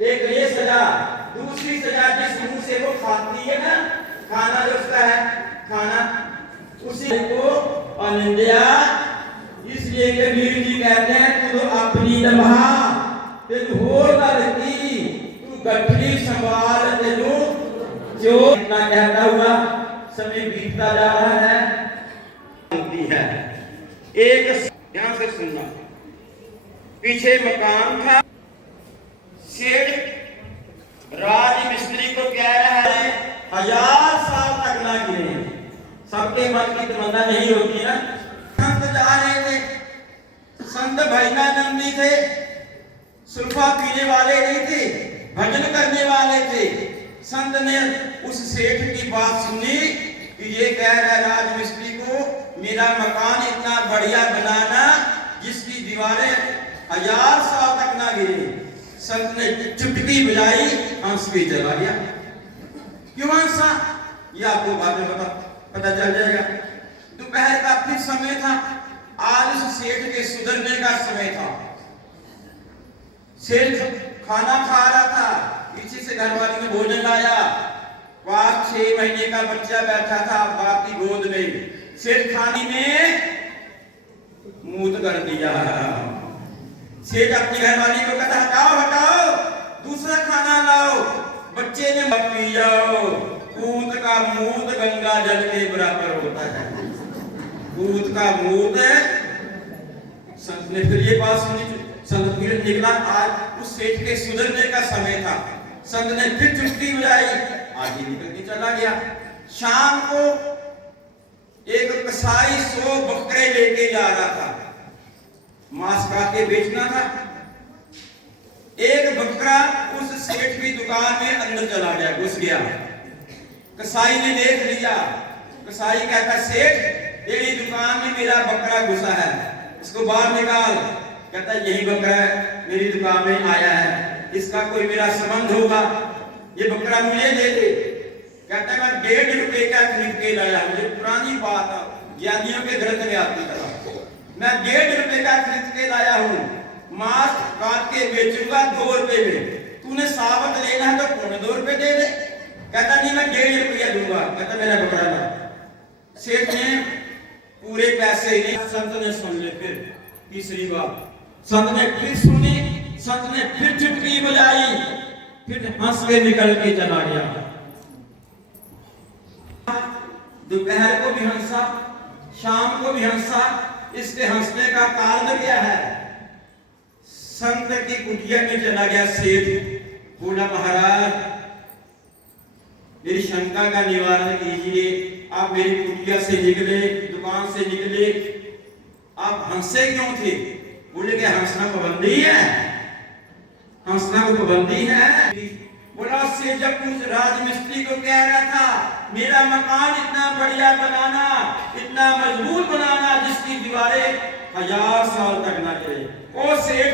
एक ये सजा, दूसरी सजा जिस मुंह से वो खाती है ना, खाना जो उसका है खाना, उसी को अनिंद्या। इसलिए कबीर जी कहते हैं तू तो अपनी लम्हा तेन हो लड़की, तू गठरी संभाल तेनू जो। इतना कहता हुआ समय बीतता जा रहा है। एक ध्यान से सुनना, पीछे मकान था, सेठ राज मिस्त्री को कह रहा है 1000 साल तक ना गिरे। सबके मन की तमन्ना नहीं होती ना। संत जा रहे थे, संत भजनानंदी थे, सुल्फा पीने वाले नहीं थे, भजन करने वाले थे। संत ने उस सेठ की बात सुनी कि ये कह रहा है राज मिस्त्री को मेरा मकान इतना बढ़िया बनाना जिसकी दीवारें 1000 साल तक ना गिरे। संत ने चुटकी बजाई, हंस भी चला गया। क्यों हंसा ये आपको बाद में पता चल जाएगा। दोपहर का फिर समय था, आज उस सेठ के सुधरने का समय था। सेठ खाना खा रहा था, पीछे से घरवाली ने भोजन लाया। 5-6 महीने का बच्चा बैठा था बाप की गोद में। सेठ खाने में मूत कर दिया। सेठ अपनी घरवाली को कहता हटाओ हटाओ, दूसरा खाना लाओ। बच्चे ने मत पी जाओ, पूत का मूत गंगा जल के बराबर होता है। पूत का मूत। संत ने फिर ये बात सुनी, संत फिर निकला। आज उस सेठ के सुधरने का समय था। संत ने फिर चुटकी बजाई, आगे निकल के चला गया। शाम को एक कसाई 100 बकरे लेके जा रहा था, मांस काट के बेचना था। एक बकरा उस सेठ की दुकान में अंदर चला गया, घुस गया। कसाई ने देख लिया। कसाई कहता सेठ तेरी दुकान में मेरा बकरा घुसा है, इसको बाहर निकाल। कहता यही बकरा मेरी दुकान में आया है, इसका कोई मेरा संबंध होगा, ये बकरा मुझे दे दे। कहता मैं 1.5 रुपए का खरीद के लाया। मुझे पुरानी बात ज्ञानियों के ग्रंथ में आती तरह, मैं 1.5 रुपए का खरीद के लाया हूँ, मांस काट के बेचूंगा 2 रुपए में। तूने साबत लेना है तो 2.25 रुपए दे दे। कहता नहीं मैं 1.5 रुपया दूंगा। कहता मेरा बकरा ला। सेठ ने पूरे पैसे नहीं। संत ने सुन ले। फिर तीसरी बार संत ने फिर सुनी, संत ने फिर चुटकी बजाई, फिर हंस के निकल के चला गया। दोपहर को भी हंसा, शाम को भी हंसा। इसके हंसने का कारण क्या है? संत की कुटिया में चला गया सेठ। बोला महाराज मेरी शंका का निवारण कीजिए। आप मेरी कुटिया से निकले, दुकान से निकले, आप हंसे क्यों थे? बोले कि हंसना पाबंदी है, हंसना को पाबंदी है। बोला से जब उस राजमिस्त्री को कह रहा था मेरा मकान इतना बढ़िया बनाना, इतना मजबूत बनाना जिसकी दीवारें 1000 साल तक ना गिरे। ओ सेठ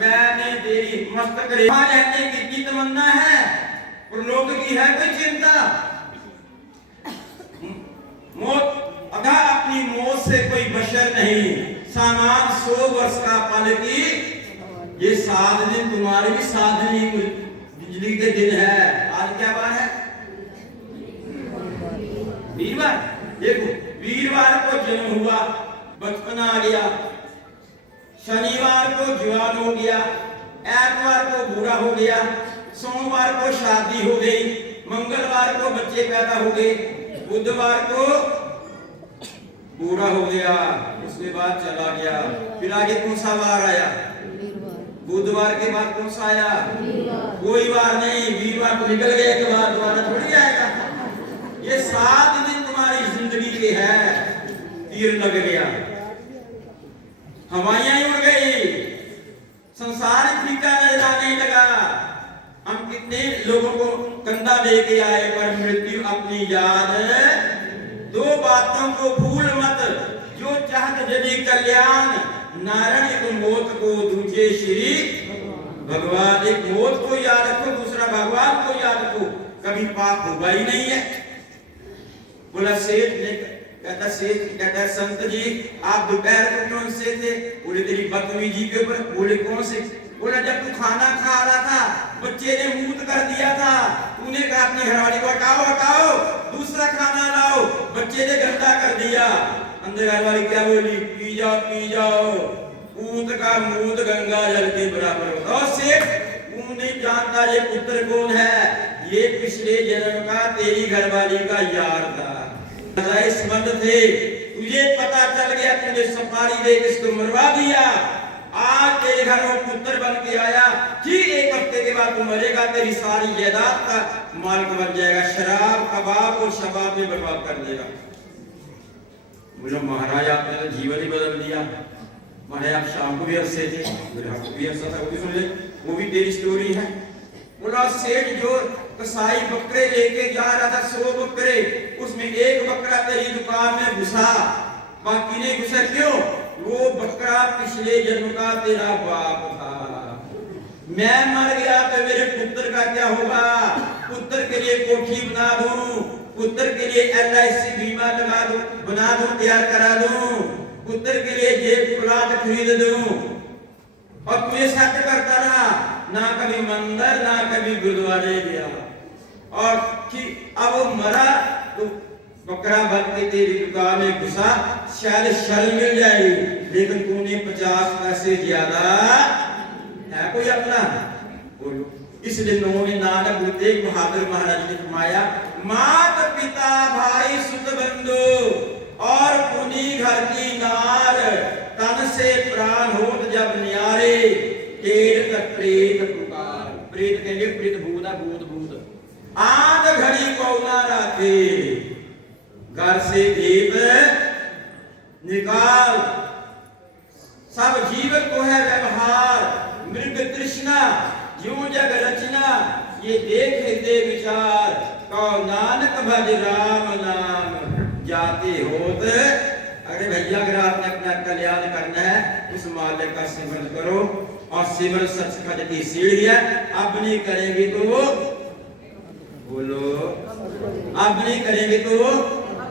मैंने तेरी मस्तक रेखा रहने की इतनी तमन्ना है, प्रलोक की है कोई चिंता? मौत अदा अपनी मौत से कोई बशर नहीं। सामान 100 वर्ष का पल की, ये 7 दिन तुम्हारे भी 7 दिन बिजली के दिन है। आज क्या बार है? वीरवार। देखो वीरवार को जन्म हुआ, बचपन आ गया, शनिवार को जवान हो गया, एतवार को बूढ़ा हो गया, सोमवार को शादी हो गई, मंगलवार को बच्चे पैदा हो गए, बुधवार को बूढ़ा हो गया, उसके बाद चला गया। फिर आगे कौन सा वार आया? बुधवार के बाद कौन सा आया? कोई वार नहीं। वीरवार तो निकल गया के बाद दोबारा थोड़ी आएगा। ये 7 दिन तुम्हारी जिंदगी के है। तीर लग गया, हवाइयां उड़ गई, संसार फीका नजर आने लगा। हम कितने लोगों को कंधा लेके आए पर मृत्यु अपनी याद। 2 बातों को भूल मत, जो चाहत जदि कल्याण, नारायण एक मौत को दूजे श्री भगवान। एक मौत को याद रखो, दूसरा भगवान को याद रखो, कभी पाप होगा ही नहीं है। बोला सेठ ने कहता सेठ कहता संत जी आप दोपहर को क्यों से थे? बोले तेरी बदतमीजी के ऊपर। बोले कौन से? बोला जब तू खाना खा रहा था बच्चे ने मूत कर दिया था, तूने कहा अपनी घरवाली को हटाओ हटाओ दूसरा खाना लाओ, बच्चे ने गंदा कर दिया। अंदर घरवाली क्या बोली, पी जाओ ऊंट का मूत गंगा जल के बराबर होता। और सेठ ऊंट नहीं जानता ये पुत्र कौन है, ये पिछले जन्म का तेरी घरवाली का यार था, संबंध थे, तुझे पता चल गया, तूने सफारी दे इसको मरवा दिया, आज तेरे घर में पुत्र बन के आया, ठीक 1 हफ्ते के बाद तू मरेगा, तेरी सारी जायदाद का मालिक बन जाएगा, शराब कबाब और शबाब में बर्बाद कर देगा। बोलो महाराज आपने तो जीवन ही बदल दिया। महाराज आप शाम को भी हंसे थे, मेरे हाथ को भी हंसा था, वो भी सुन ले, वो भी तेरी स्टोरी है। बोला सेठ जो कसाई बकरे लेके जा रहा था 100 बकरे, उसमें एक बकरा तेरी दुकान में घुसा, बाकी नहीं घुसा, क्यों? वो बकरा पिछले जन्म का तेरा बाप था। मैं मर गया तो मेरे पुत्र का क्या होगा? पुत्र के लिए कोठी बना दूं, पुत्र के लिए LIC बीमा लगा दूं, बना दूं, तैयार करा दूं, पुत्र के लिए जेब प्लाट खरीद दूं, और तुझे सत्य करता रहा, ना कभी मंदिर ना कभी गुरुद्वारे गया, और कि अब वो मरा तो बकरा बन के तेरी दुकान में घुसा, शायद शर्म मिल जाएगी, लेकिन तूने 50 पैसे ज्यादा है कोई अपना बोलो। इसलिए नौवें नानक गुरु तेग बहादुर महाराज ने फरमाया, मात पिता भाई सुत बंधु और पुनी घर की नार, तन से प्राण होत जब न्यारे, टेढ़ प्रेत पुकार। प्रेत कहेंगे प्रेत भूत भूत भूत, आध घड़ी को ना राखे, घर से भेद निकाल, सब जीवन को है व्यवहार, मृग तृष्णा ज्यों जग रचना, ये देखे दे विचार, कहो नानक भज राम नाम जाते होत। अरे भैया अगर आपने अपना कल्याण करना है उस मालिक का सिमरन करो, और सिमरन सच खज की सीढ़ी है, अब नहीं करेंगे तो बोलो, अब नहीं करेंगे तो।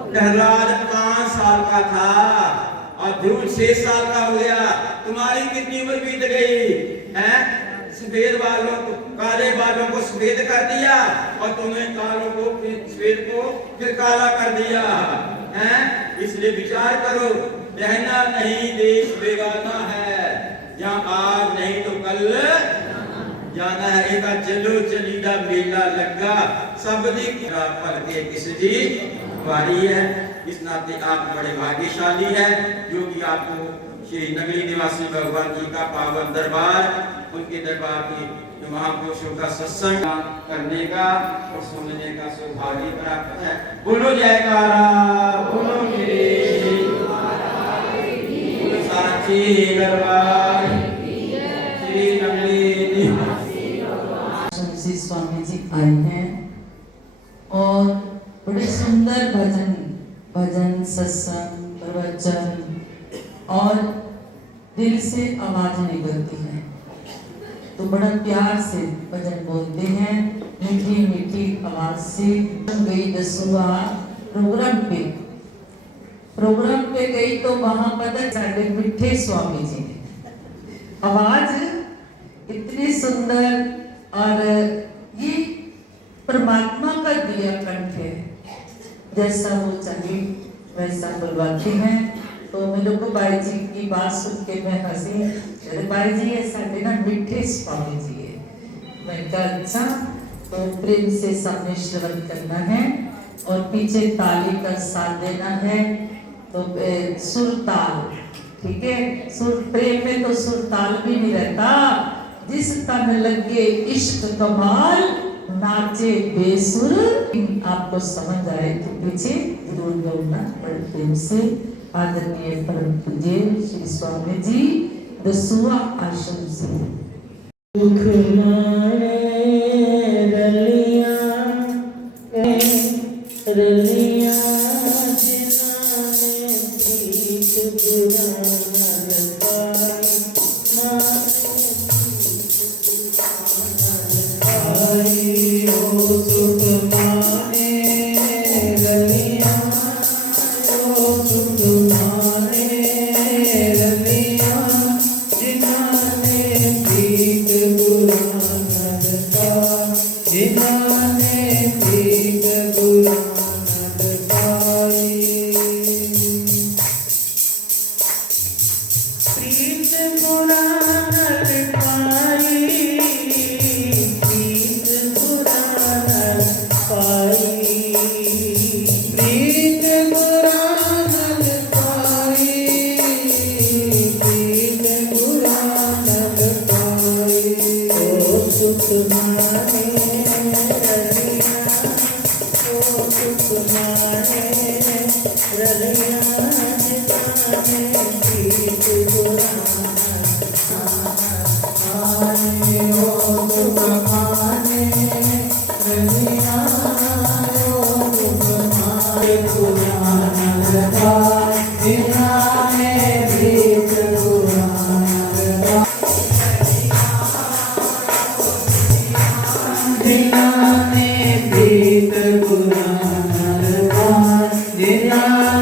प्रहलाद 5 साल का था और ध्रुव 6 साल का हो गया, तुम्हारी कितनी उम्र बीत गई है? सफेद बालों को, काले बालों को सफेद कर दिया, और तुमने कालों को सफेद को फिर काला कर दिया है। इसलिए विचार करो, रहना नहीं देश बेगाना है, जहाँ आज नहीं तो कल जाना है। एक चलो चलीदा मेला लगा, सब दी फल के किसकी वारी है। इस नाते आप बड़े भाग्यशाली है जो कि आपको श्री नगरी निवासी भगवान जी का पावन दरबार, उनके दरबार की महापुरुषों का सत्संग करने का और सुनने का सौभाग्य प्राप्त है। बोलो जयकारा, बोलो साची दरबार श्री नगरी निवासी स्वामी जी आए हैं और बड़े सुंदर भजन सत्संग प्रवचन और दिल से आवाज निकलती है, तो बड़ा प्यार से भजन बोलते हैं, मीठी मीठी आवाज से। गई दसुआ प्रोग्राम पे गई तो वहां पता चले मिठे स्वामी जी ने आवाज इतनी सुंदर, और ये परमात्मा का दिया कंठ है, जैसा वो चाहे वैसा बुलवाते हैं। तो मेरे को भाई जी की बात सुन के मैं हंसी, अरे भाई जी ये साढ़े ना मिठे स्वामी जी है। मैं कहा अच्छा, तो प्रेम से सामने श्रवण करना है और पीछे ताली का साथ देना है, तो सुर ताल, ठीक है। सुर प्रेम में तो सुर ताल भी नहीं रहता, जिस तन लगे इश्क कमाल नाचे बेसुर। आपको समझ आए तो पीछे जरूर गाना बड़े प्रेम से। आदरणीय परम पूज्य श्री स्वामी जी दसुआ आश्रम से। Thank you. सुख माने रलिया ओ सुख माने रलिया जाने प्रीत पुराने ओ सुख माने रलिया ओ सुख माने पुराना लगा दिलाने प्रीत पुराना दिलाने प्रीत पुराना दिलाने